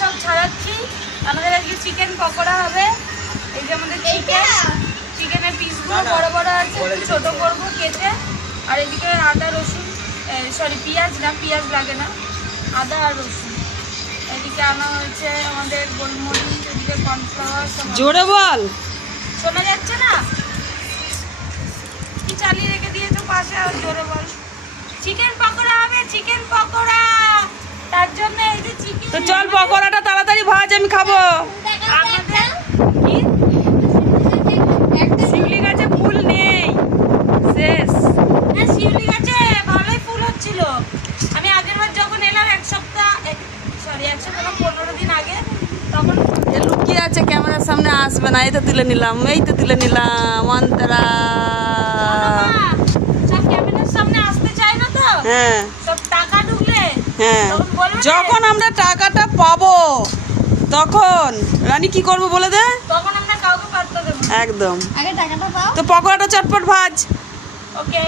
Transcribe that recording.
সব ছাড়াচ্ছি। আমাদের আজকে চিকেন পকোড়া হবে। এই যে আমাদের চিকেনের পিসগুলো বড় বড় আছে, একটু ছোট করবো কেটে। আর এদিকে আদা রসুন, সরি পেঁয়াজ না, পেঁয়াজ লাগে না, আদা আর রসুন। এদিকে আনা হয়েছে আমাদের গোলমরিচ, এদিকে কর্নফ্লাওয়ার। জোরে বল, শোনা যাচ্ছে না? কি চালিয়ে রেখে দিয়েছো পাশে? আর জোরে বল। চিকেন পকোড়া হবে, চিকেন পকোড়া। তার জন্য এই যে চিকেন। তো চল পকোড়াটা তাড়াতাড়ি ভাজ, আমি খাবো। আমাদের কি শিউলি গাছে ফুল নেই, শেষ। হ্যাঁ, শিউলি গাছে ভালোই ফুল হচ্ছিল। আমি আগের বার যখন এলাম এক সপ্তাহ 15 দিন আগে, তখন এ লুকিয়ে আছে, ক্যামেরার সামনে আসবে না। এই তো তুলে নিলাম, এই তো তুলে নিলাম অন্তরা। সব ক্যামেরার সামনে আসতে চায় না তো। হ্যাঁ সব টাকা ঢুকলে হ্যাঁ, তখন বলবে যে, যখন আমরা টাকাটা পাবো তখন রানী কি করবো বলে দে। তখন আমরা কাউকে পাত্তা দেবো না। একদম। আগে টাকাটা পাও। তো পকোড়াটা চটপট ভাজ। ওকে।